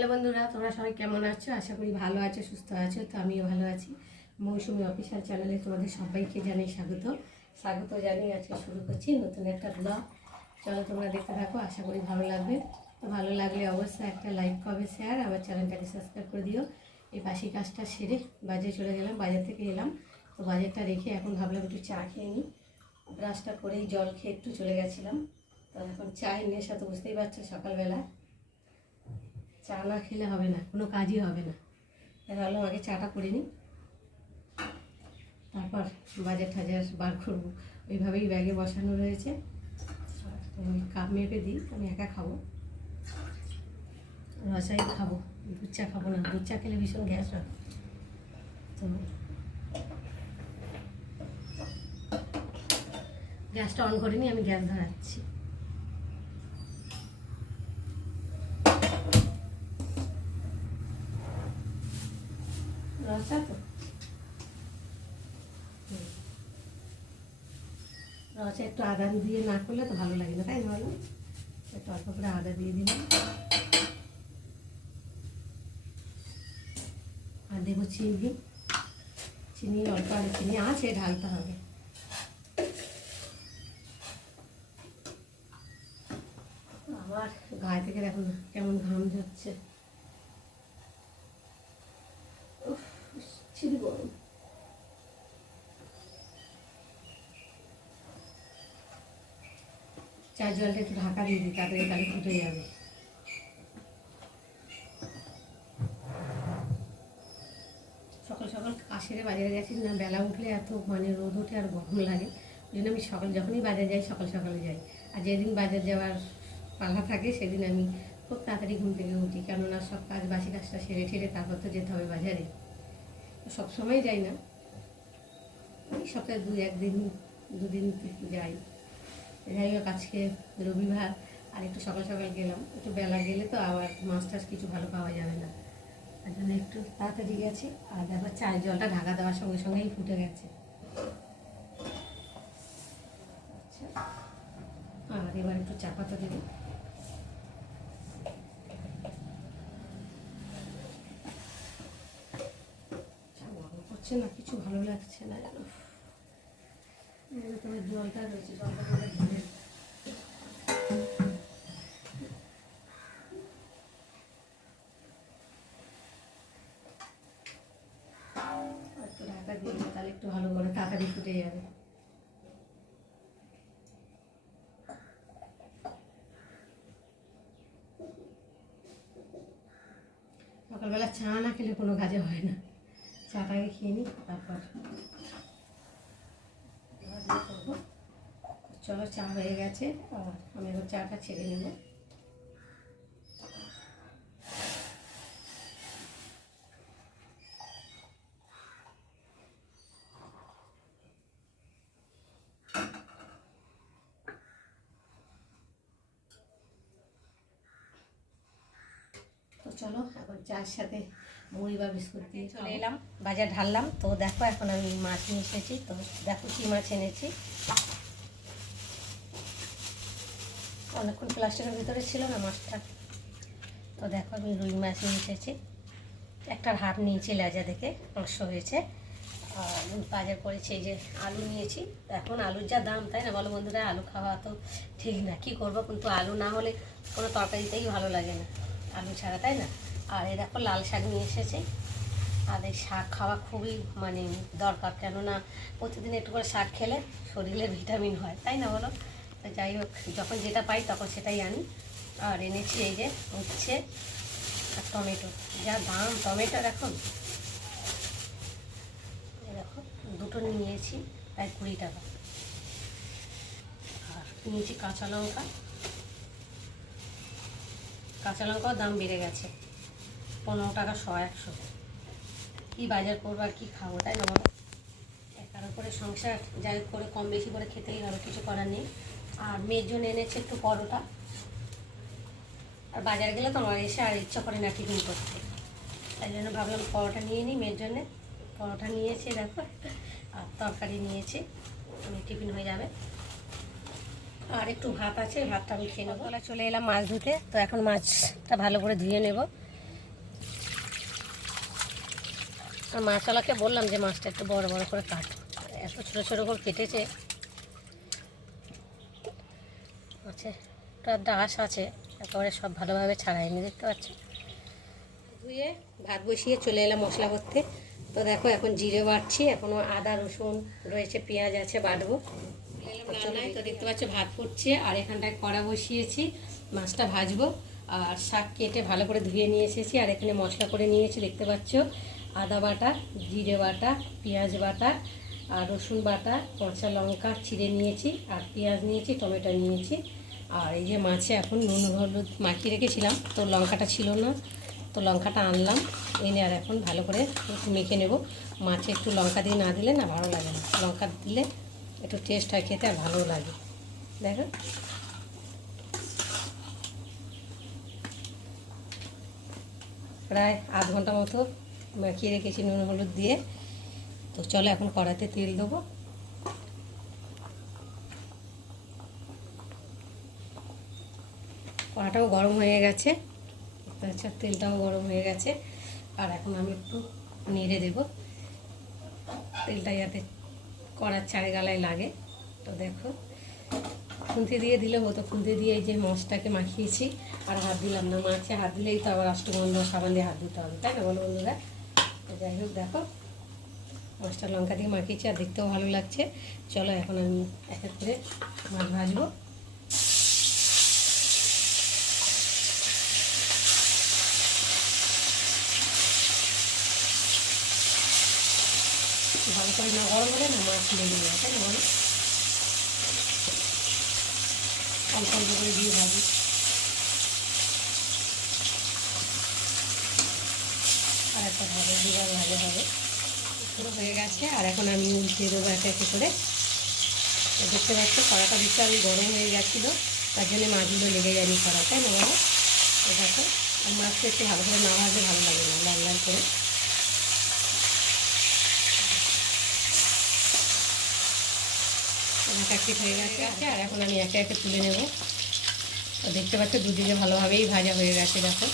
Hello বন্ধুরা, তোমরা সবাই কেমন আছো? আশা করি ভালো আছো, সুস্থ আছো। তো আমিও ভালো আছি। মৌসুমী অফিসিয়াল চ্যানেলে তোমাদের সবাইকে জানাই স্বাগত জানিয়ে আজকে শুরু করছি নতুন একটা ব্লগ। চলো তোমরা দেখতে থাকো, আশা করি ভালো লাগবে। তো ভালো লাগলে অবশ্যই একটা লাইক, কমেন্ট, শেয়ার, আমার চ্যানেলটাকে সাবস্ক্রাইব করে দিও। এই বাসি কাজটা সেরে বাজারে চলে গেলাম, বাজার থেকে এলাম। তো বাজারটা রেখে এখন ভাবলাম একটু চা খেয়ে নিই। ব্রাশটা করেই জল খেয়ে একটু চলে গেছিলাম। তো এখন চায়ের নেশা তো বুঝতেই পারছো, সকালবেলা চা না খেলে হবে না, কোনো কাজই হবে না। তাই ভাবলাম আগে চাটা করে নিই, তারপর বাজার টাজার বার করবো। ওইভাবেই ব্যাগে বসানো রয়েছে। ওই কাপ মেপে দিই, আমি একা খাবো, রসাই খাবো, দুধ চা খাবো না। দুধ চা খেলে ভীষণ গ্যাস হয়। তো গ্যাসটা অন করে নিই, আমি গ্যাস ধরাচ্ছি। রসা তো রসা একটু আদা দিয়ে না করলে তো ভালো লাগে না, তাই ভালো। একটু অল্প করে আদা দিয়ে দিলাম, আর দেবো চিনি অল্প, আর চিনি আছে, ঢালতে হবে। আবার গায়ে থেকে দেখুন কেমন ঘাম ঝরছে। ছিড়ি গরম। চার জলটা একটু ঢাকা দিয়ে দিই, তাড়াতাড়ি তাহলে ফুটে যাবে। সকাল সকাল কাশিরে বাজারে গেছি না, বেলা উঠলে এত রোদ ওঠে আর গরম লাগে। ওই জন্য আমি যখনই বাজারে যাই সকালে যাই। আর যেদিন বাজার যাওয়ার পালা থাকে সেদিন আমি খুব তাড়াতাড়ি ঘুম থেকে উঠি, কেননা সব কাজ বাসি কাজটা সেরে ঠেরে তারপর তো যেতে হবে বাজারে। সবসময় যাই না, ওই সপ্তাহে দুদিন যাই। যাই হোক, আজকে রবিবার আর একটু সকাল গেলাম। একটু বেলা গেলে তো আবার মাছ টাছ কিছু ভালো পাওয়া যাবে না, তার জন্য একটু তাড়াতাড়ি গেছি। আর দেখো চায়ের জলটা ঢাকা দেওয়ার সঙ্গেই ফুটে গেছে। আচ্ছা, আর এবার একটু চা পাতা দেবো। গরম করছে না, কিছু ভালো লাগছে না জানো। তোমার জলটা রয়েছে, জলটা করে ঢেলে একটু ঢাকা দিয়ে দিই, তাহলে একটু ভালো করে তাড়াতাড়ি ফুটে যাবে। সকালবেলা চা না খেলে কোনো কাজে হয় না। চাটাকে খেয়ে নিই, তারপর করবো। চলো, চা হয়ে গেছে, আর আমি এখন চাটা ছেড়ে নেব। তো চলো এখন চার সাথে মুড়ি বা বিস্কুট দিয়ে চলে এলাম, বাজার ঢাললাম। তো দেখো এখন আমি মাছ নিয়ে এসেছি। তো দেখো কি মাছ এনেছি। অনেকক্ষণ প্লাস্টিকের ভিতরে ছিল না মাছটা। তো দেখো আমি রুই মাছ নিয়ে এসেছি, একটার হাফ নিয়েছি লেজা দেখে, 500 হয়েছে। আর বাজার করেছি এই যে আলু নিয়েছি। এখন আলুর যা দাম, তাই না বলো বন্ধুরা? আলু খাওয়া তো ঠিক না, কি করবো, কিন্তু আলু না হলে কোনো তরকারিতেই ভালো লাগে না, আলু ছাড়া, তাই না? আর এই দেখো লাল শাক নিয়ে এসেছি। আর এই শাক খাওয়া খুবই দরকার, কেননা প্রতিদিন একটু করে শাক খেলে শরীরে ভিটামিন হয়, তাই না বলো? তো যাই হোক, যখন যেটা পাই তখন সেটাই আনি। আর এনেছি এই যে উচ্ছে আর টমেটো। যা দাম টমেটোর এখন, দেখো দুটো নিয়েছি প্রায় 20 টাকা। আর নিয়েছি কাঁচা লঙ্কাও দাম বেড়ে গেছে, 15 টাকা 100-100। কী বাজার করবো আর কী খাবো, তাই না বলো? একার করে সংসার, যাই করে কম বেশি করে খেতেই হবে, কিছু করার নেই। আর মেয়ের জন্য এনেছে একটু পরোটা। আর বাজার গেলে তো আমার এসে আর ইচ্ছা করে না টিফিন করতে, তাই জন্য ভাবলাম পরোটা নিয়ে নিই মেয়ের জন্যে। পরোটা নিয়েছি দেখো, আর তরকারি নিয়েছি, টিফিন হয়ে যাবে। আর একটু ভাত আছে, ভাতটা আমি খেয়ে নেবো। চলে এলাম মাছ ধুতে। তো এখন মাছটা ভালো করে ধুয়ে নেব। আর মাছওয়ালাকে বললাম যে মাছটা একটু বড় বড় করে কাট, এত ছোটো ছোটো করে কেটেছে। আচ্ছা, ওটা ডাঁশ আছে, একেবারে সব ভালোভাবে ছাড়াইনি, দেখতে পাচ্ছি। ধুয়ে ভাত বসিয়ে চলে এলাম মশলা করতে। তো দেখো এখন জিরে বাটছি, এখনও আদা রসুন রয়েছে, পেঁয়াজ আছে, বাটবো। রান্নায় তো দেখতে পাচ্ছ ভাত ফুটছে, আর এখানটায় কড়া বসিয়েছি, মাছটা ভাজবো। আর শাক কেটে ভালো করে ধুয়ে নিয়ে এসেছি, আর এখানে মশলা করে নিয়েছি, দেখতে পাচ্ছ আদা বাটা, জিরে বাটা, পেঁয়াজ বাটা, আর রসুন বাটা, কাঁচা লঙ্কা চিড়ে নিয়েছি, আর পেঁয়াজ নিয়েছি, টমেটো নিয়েছি। আর এই যে মাছে এখন নুন হলুদ মাখিয়ে রেখেছিলাম, তো লঙ্কাটা ছিল না, তো লঙ্কাটা আনলাম, এনে আর এখন ভালো করে মেখে নেব। মাছে একটু লঙ্কা দিয়ে না দিলে না ভালো লাগে না, লঙ্কা দিলে একটু টেস্ট হয় খেতে, আর ভালো লাগে। দেখো প্রায় আধ ঘন্টা মতো মাখিয়ে রেখেছি নুন হলুদ দিয়ে। তো চলো এখন কড়াতে তেল দেবো। কড়াটাও গরম হয়ে গেছে, আচ্ছা তেলটাও গরম হয়ে গেছে। আর এখন আমি একটু নেড়ে দেব, তেলটা যাতে কড়ার চারে গালায় লাগে। তো দেখো খুন্তি দিয়ে দিলে হতো, খুন্তি দিয়ে এই যে মাছটাকে মাখিয়েছি, আর হাত দিলাম না। মাছে হাত দিলেই তো আবার অষ্টগন্ধ সাবান দিয়ে হাত দিতে হবে, তাই না বলো বন্ধুরা? তো যাই হোক দেখো মাছটা লঙ্কা দিয়ে মাখিয়েছি, আর দেখতেও ভালো লাগছে। চলো এখন আমি এক এক করে মাছ ভাজবো। ভালো করে না গরম হলে না মাছ লেগে যায়, তাই না বলো? অল্প অল্প করে দিয়ে ভাজি। আর একটা ভালো দুবার ভালো হবে, পুরো হয়ে গেছে। আর এখন আমি উল্টে দেবো এক এক করে। দেখতে পাচ্ছ কড়াটা বিশাল গরম হয়ে গেছিলো, তার জন্য মাছগুলো লেগে যায়নি কড়া, তাই না বলো? তো দেখো আর মাছটা একটু ভালো করে না ভাজলে ভালো লাগে না, লাল লাল করে। এক এক পিঠ হয়ে গেছে, আর এখন আমি একে একে তুলে নেব। তো দেখতে পাচ্ছ দুদিকে ভালোভাবেই ভাজা হয়ে গেছে। দেখো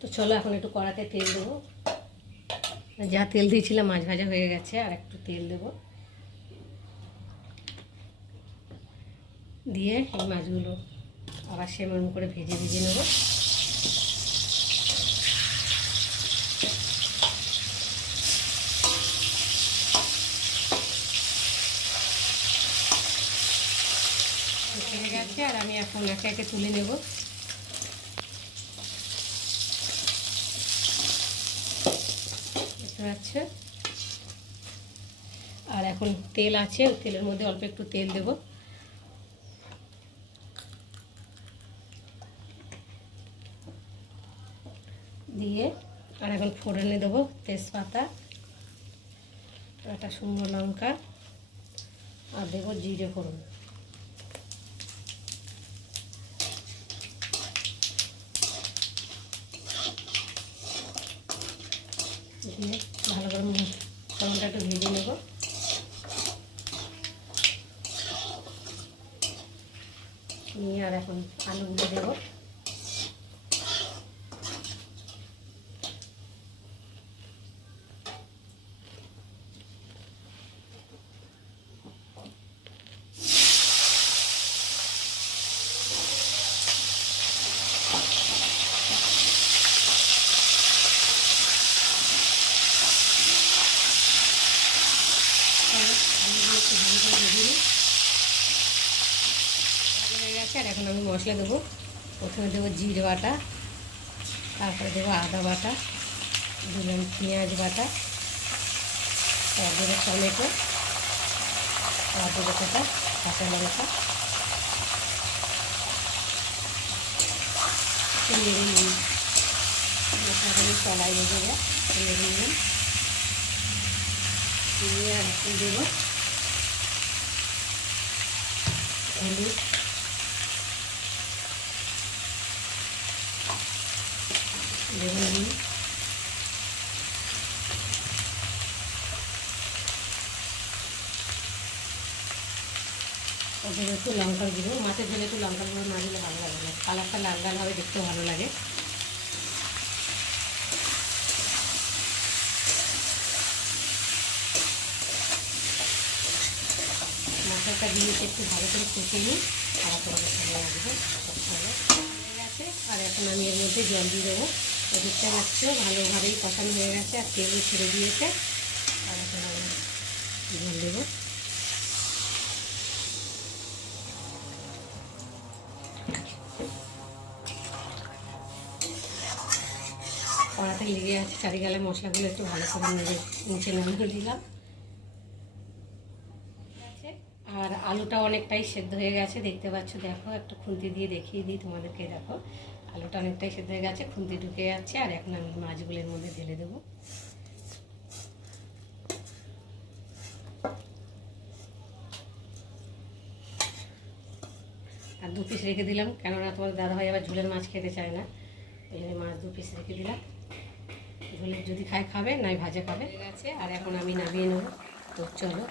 তো চলো এখন একটু কড়াতে তেল দেবো, যা তেল দিয়েছিলাম মাছ ভাজা হয়ে গেছে, আর একটু তেল দেবো, দিয়ে এই মাছগুলো আবার সেমন করে ভেজে ভেজে নেব। হয়ে গেছে, আর আমি এখন একে একে তুলে নেব। দেখতে পাচ্ছ, আর এখন তেল আছে, তেলের মধ্যে অল্প একটু তেল দেব। দিয়ে আর এখন ফোড়নে দেবো তেজপাতা, একটা শুকনো লঙ্কা, আর দেবো জিরে ফোড়ন। দিয়ে ভালো করে ফোড়নটা একটু ভেজে নেব। নিয়ে আর এখন আলুগুলো দেবো। আর এখন আমি মশলা দেবো। প্রথমে দেবো জিরে বাটা, তারপরে দেবো আদা বাটা, দিলাম পেঁয়াজ বাটা, আর দেবো টমেটো, আর দেবো কটা কাঁচা লঙ্কা, নেড়ে নিই। মশলাটা কড়াই লেগে যায়, নেড়ে নিলাম। নিয়ে আর এখন দেবো হলুদ, দেবো নুন, ওদের একটু লঙ্কার গুঁড়ো, মাছের ঝোলে একটু লঙ্কার গুঁড়ো না দিলে ভালো লাগে না, কালারটা লাল লাল হবে, দেখতেও ভালো লাগে। মশলাটা দিয়ে একটু ভালো করে কষিয়ে নিই, আবার তোমাদের সামনে আসবো। ভালো হয়ে গেছে, আর এখন আমি এর মধ্যে জল দিয়ে দেবো। দেখতে পাচ্ছ ভালোভাবেই কষানো হয়ে গেছে আর তেলও ছেড়ে দিয়েছে। আর এখন আমি জল দেবো। কড়াতে লেগে আছে, চারিগালে মশলাগুলো একটু ভালো করে নিচে নামিয়ে দিলাম। আর আলুটা অনেকটাই সেদ্ধ হয়ে গেছে, দেখতে পাচ্ছ। দেখো একটু খুন্তি দিয়ে দেখিয়ে দিই তোমাদেরকে। দেখো আলুটা অনেকটাই সেদ্ধ হয়ে গেছে, খুন্তি ঢুকে যাচ্ছে। আর এখন আমি মাছগুলোর মধ্যে ঢেলে দেবো। আর 2 পিস রেখে দিলাম, কেননা তোমার দাদাভাই আবার ঝোলের মাছ খেতে চায় না, ওই জন্য মাছ 2 পিস রেখে দিলাম। ঝোলের যদি খায় খাবে, নয় ভাজা খাবে। ঠিক আছে, আর এখন আমি নামিয়ে নেব। তো চলো।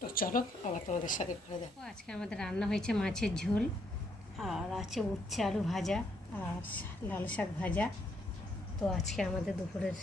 তো চলো আবার তোমাদের সাথে করে দেখো। আজকে আমাদের রান্না হয়েছে মাছের ঝোল, আর আছে উচ্ছে আলু ভাজা, আর লাল শাক ভাজা। তো আজকে আমাদের দুপুরের